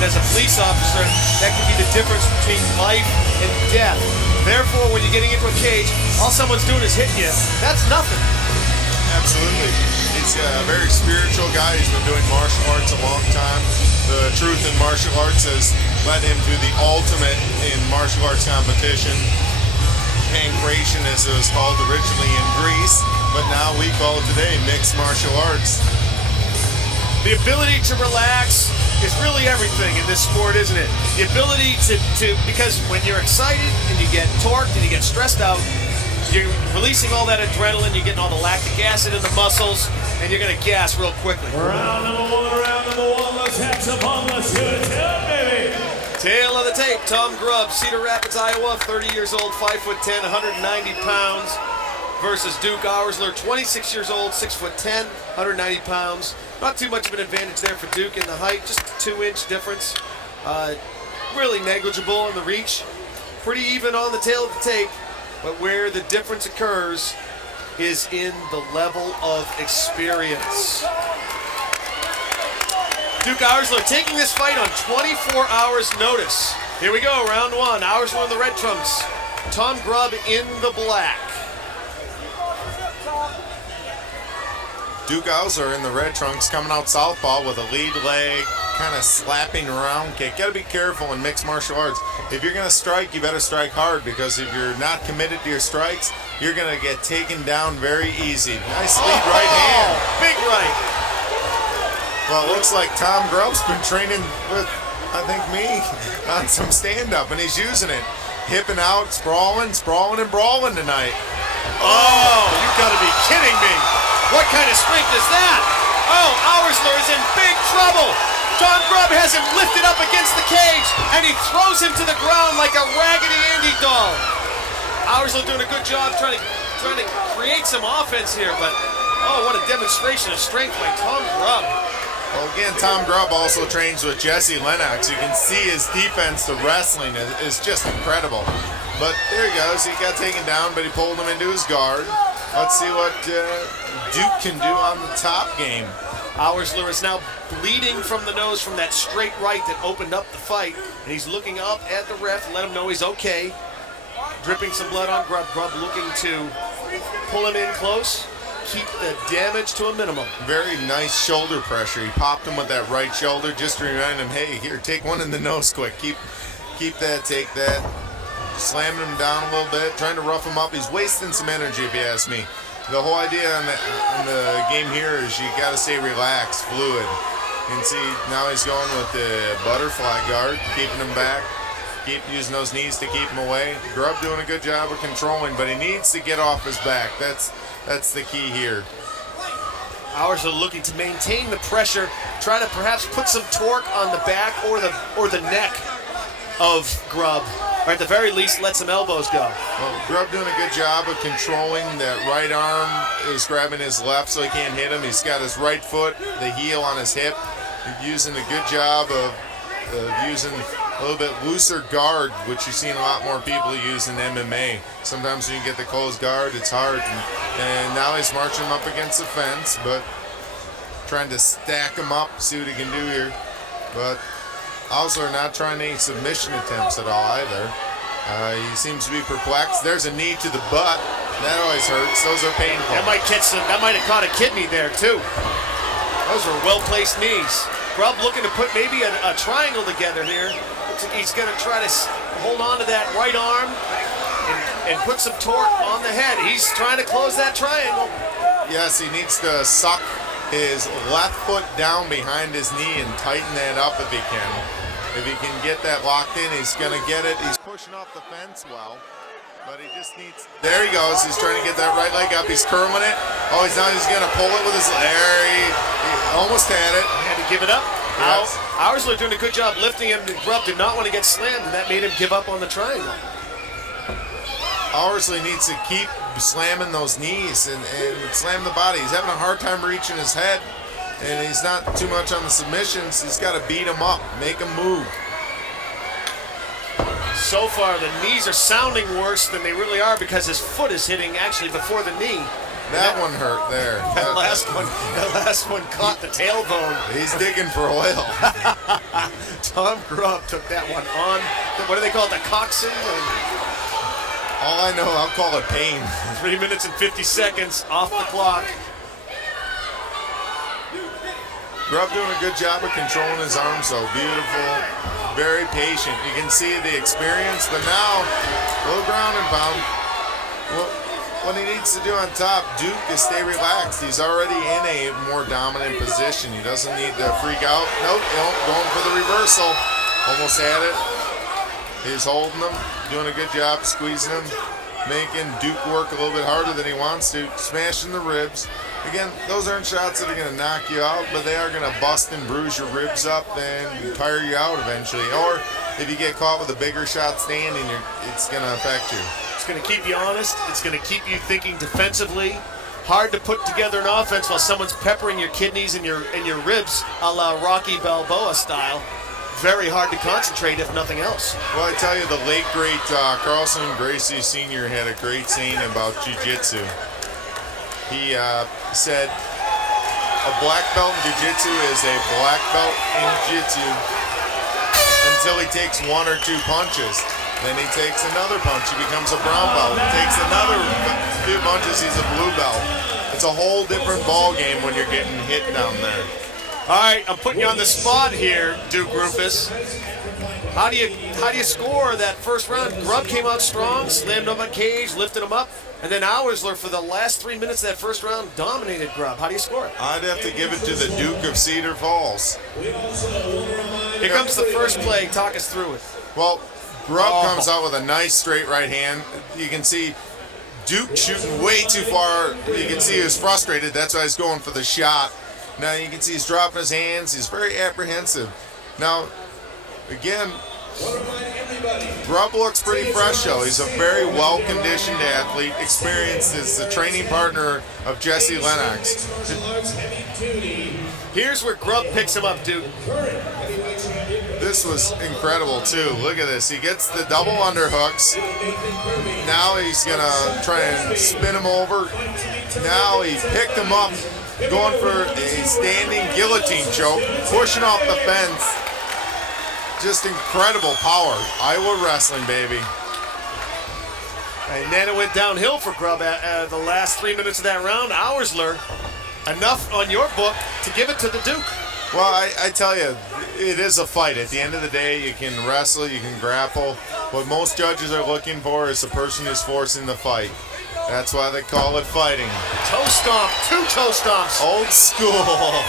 And as a police officer, that can be the difference between life and death. Therefore, when you're getting into a cage, all someone's doing is hitting you. That's nothing. Absolutely. He's a very spiritual guy. He's been doing martial arts a long time. The truth in martial arts has led him to the ultimate in martial arts competition. Pankration, as it was called originally in Greece, but now we call it today mixed martial arts. The ability to relax is really everything in this sport, isn't it? The ability to because when you're excited and you get torqued and you get stressed out, you're releasing all that adrenaline, you're getting all the lactic acid in the muscles, and you're going to gas real quickly. Round number one, let's have some fun, let's do it, baby! Tail of the tape, Tom Grubb, Cedar Rapids, Iowa, 30 years old, 5'10", 190 pounds, versus Duke Oursler, 26 years old, 6'10", 190 pounds. Not too much of an advantage there for Duke in the height, just a 2-inch difference. Really negligible in the reach. Pretty even on the tail of the tape, but where the difference occurs is in the level of experience. Duke Oursler taking this fight on 24 hours notice. Here we go, round one. Oursler in the red trunks. Tom Grubb in the black. Duke Oursler in the red trunks coming out southpaw with a lead leg, kind of slapping around kick. Got to be careful in mixed martial arts. If you're going to strike, you better strike hard, because if you're not committed to your strikes, you're going to get taken down very easy. Nice lead right hand. Big right. Well, it looks like Tom Grubb's been training with, I think, me on some stand-up, and he's using it. Hipping out, sprawling, and brawling tonight. Oh, you gotta be kidding me. What kind of strength is that? Oh, Oursler is in big trouble. Tom Grubb has him lifted up against the cage, and he throws him to the ground like a Raggedy Andy doll. Oursler doing a good job trying to create some offense here, but oh, what a demonstration of strength by Tom Grubb. Well, again, Tom Grubb also trains with Jesse Lennox. You can see his defense, the wrestling is just incredible. But there he goes. He got taken down, but he pulled him into his guard. Let's see what Duke can do on the top game. Oursler is now bleeding from the nose from that straight right that opened up the fight. And he's looking up at the ref to let him know he's okay. Dripping some blood on Grubb. Grubb looking to pull him in close. Keep the damage to a minimum. Very nice shoulder pressure. He popped him with that right shoulder just to remind him, hey, here, take one in the nose quick. Keep that, take that. Slamming him down a little bit, trying to rough him up. He's wasting some energy, if you ask me. The whole idea on the game here is you got to stay relaxed, fluid. You can see now he's going with the butterfly guard, keeping him back. Keep using those knees to keep him away. Grubb doing a good job of controlling, but he needs to get off his back. That's the key here. Oursler looking to maintain the pressure, try to perhaps put some torque on the back or the neck of Grubb, or at the very least let some elbows go. Well, Grubb doing a good job of controlling. That right arm is grabbing his left so he can't hit him. He's got his right foot, the heel on his hip. He's using a good job of using a little bit looser guard, which you've seen a lot more people use in MMA. Sometimes when you get the closed guard, it's hard. And now he's marching him up against the fence, but trying to stack him up, see what he can do here. But Oursler not trying any submission attempts at all either. He seems to be perplexed. There's a knee to the butt. That always hurts. Those are painful. That might have caught a kidney there too. Those were well-placed knees. Grubb looking to put maybe a triangle together here. Looks like he's going to try to hold on to that right arm and put some torque on the head. He's trying to close that triangle. Yes, he needs to suck his left foot down behind his knee and tighten that up if he can. If he can get that locked in, he's going to get it. He's pushing off the fence well, but he just needs... There he goes. He's trying to get that right leg up. He's curling it. Oh, he's going to pull it with his... There, he almost had it. He had to give it up. Yes. Oursler doing a good job lifting him. Grubb did not want to get slammed, and that made him give up on the triangle. Oursler needs to keep slamming those knees and slam the body. He's having a hard time reaching his head, and he's not too much on the submissions. He's got to beat him up, make him move. So far, the knees are sounding worse than they really are because his foot is hitting actually before the knee. That one hurt there. That last one caught the tailbone. He's digging for oil. Tom Grubb took that one on. What do they call it? The coxswain? All I know, I'll call it pain. 3 minutes and 50 seconds off the clock. Grubb doing a good job of controlling his arms, though. Beautiful, very patient. You can see the experience, but now, a little ground and pound. What he needs to do on top, Duke, is stay relaxed. He's already in a more dominant position. He doesn't need to freak out. Nope, going for the reversal. Almost had it. He's holding him, doing a good job, squeezing him, making Duke work a little bit harder than he wants to, smashing the ribs. Again, those aren't shots that are going to knock you out, but they are going to bust and bruise your ribs up and tire you out eventually. Or if you get caught with a bigger shot standing, it's going to affect you. It's going to keep you honest. It's going to keep you thinking defensively. Hard to put together an offense while someone's peppering your kidneys and your ribs, a la Rocky Balboa style. Very hard to concentrate, if nothing else. Well, I tell you, the late great Carlson Gracie Sr. had a great saying about jiu-jitsu. He said, a black belt in jiu-jitsu is a black belt in jiu-jitsu until he takes one or two punches. Then he takes another punch, he becomes a brown belt. Takes another few punches, he's a blue belt. It's a whole different ball game when you're getting hit down there. All right, I'm putting you on the spot here, Duke Rufus. How do you score that first round? Grubb came out strong, slammed him on cage, lifted him up, and then Oursler for the last 3 minutes of that first round dominated Grubb. How do you score it? I'd have to give it to the Duke of Cedar Falls. Here comes the first play. Talk us through it. Well, Grubb comes out with a nice straight right hand. You can see Duke shooting way too far. You can see he was frustrated. That's why he's going for the shot. Now you can see he's dropping his hands. He's very apprehensive. Now, again, Grubb looks pretty fresh, though. He's a very well-conditioned athlete, experienced as the training partner of Jesse Lennox. Here's where Grubb picks him up, Duke. This was incredible, too. Look at this. He gets the double underhooks. Now he's going to try and spin him over. Now he picked him up, going for a standing guillotine choke, pushing off the fence. Just incredible power. Iowa wrestling, baby. And then it went downhill for Grubb at the last 3 minutes of that round. Oursler, enough on your book to give it to the Duke. Well, I tell you, it is a fight. At the end of the day, you can wrestle, you can grapple. What most judges are looking for is the person who's forcing the fight. That's why they call it fighting. Toe stomp, 2 toe stomps. Old school.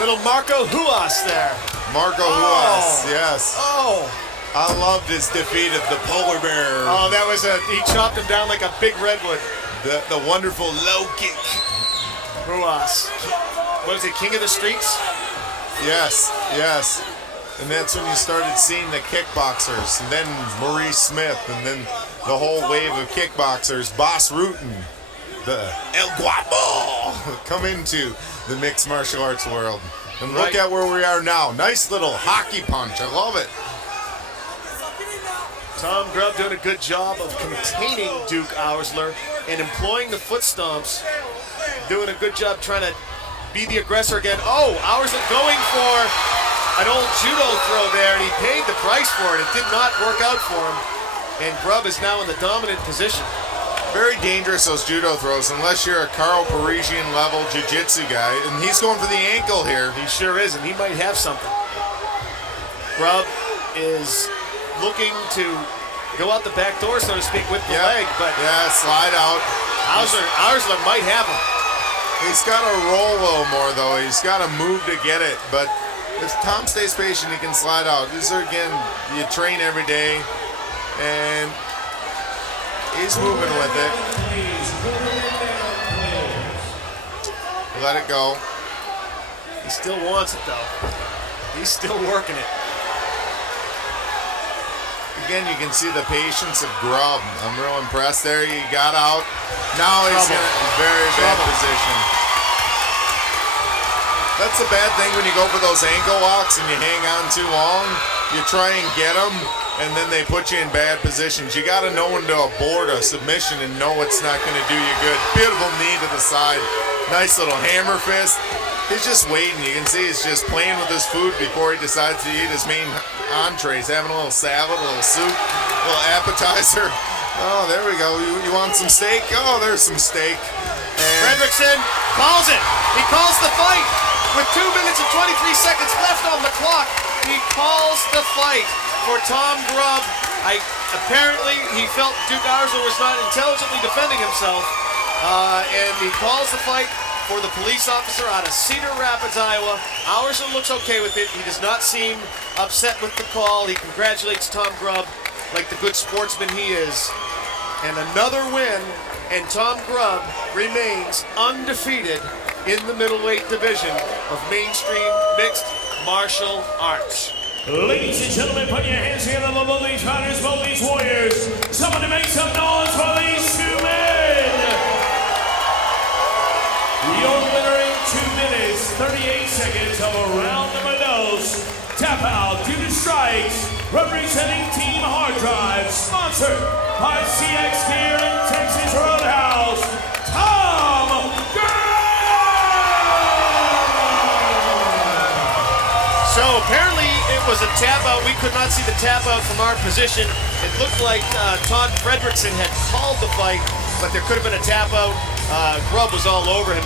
Little Marco Huas there. Marco Huas, yes. Oh. I loved his defeat of the polar bear. Oh, that was he chopped him down like a big redwood. The wonderful low kick. Huas. What is it, King of the Streets? Yes, yes. And that's when you started seeing the kickboxers, and then Maurice Smith, and then the whole wave of kickboxers, Boss Rutan, the El Guapo, come into the mixed martial arts world. And look at where we are now. Nice little hockey punch. I love it. Tom Grubb doing a good job of containing Duke Oursler and employing the foot stomps. Doing a good job trying to be the aggressor again. Oh, Oursler going for an old judo throw there, and he paid the price for it. It did not work out for him. And Grubb is now in the dominant position. Very dangerous, those judo throws, unless you're a Carl Parisian level jiu-jitsu guy. And he's going for the ankle here. He sure is, and he might have something. Grubb is looking to go out the back door, so to speak, with the leg. But yeah, slide out. Oursler might have him. He's got to roll a little more, though. He's got to move to get it. But if Tom stays patient, he can slide out. These are, again, you train every day. And he's moving with it. Let it go. He still wants it, though. He's still working it. Again, you can see the patience of Grubb. I'm real impressed there. He got out. Now he's in a very bad position. That's a bad thing when you go for those ankle locks and you hang on too long. You try and get them, and then they put you in bad positions. You got to know when to abort a submission and know it's not going to do you good. Beautiful knee to the side. Nice little hammer fist. He's just waiting. You can see he's just playing with his food before he decides to eat his main entree. He's having a little salad, a little soup, a little appetizer. Oh, there we go. You want some steak? Oh, there's some steak. And Fredrickson calls it. He calls the fight with 2 minutes and 23 seconds left on the clock. He calls the fight for Tom Grubb. Apparently, he felt Duke Oursler was not intelligently defending himself, and he calls the fight for the police officer out of Cedar Rapids, Iowa. Oursler looks okay with it. He does not seem upset with the call. He congratulates Tom Grubb like the good sportsman he is. And another win, and Tom Grubb remains undefeated in the middleweight division of mainstream mixed martial arts. Ladies and gentlemen, put your hands together for both these fighters, both these warriors. Somebody make some noise for these two men. Your winner in 2 minutes, 38 seconds of round number 2. Tap out due to strikes, representing Team Hard Drive, sponsored by CX Gear and Texas Roadhouse, Tom Grubb! So apparently it was a tap out. We could not see the tap out from our position. It looked like Todd Fredrickson had called the fight, but there could have been a tap out. Grubb was all over him.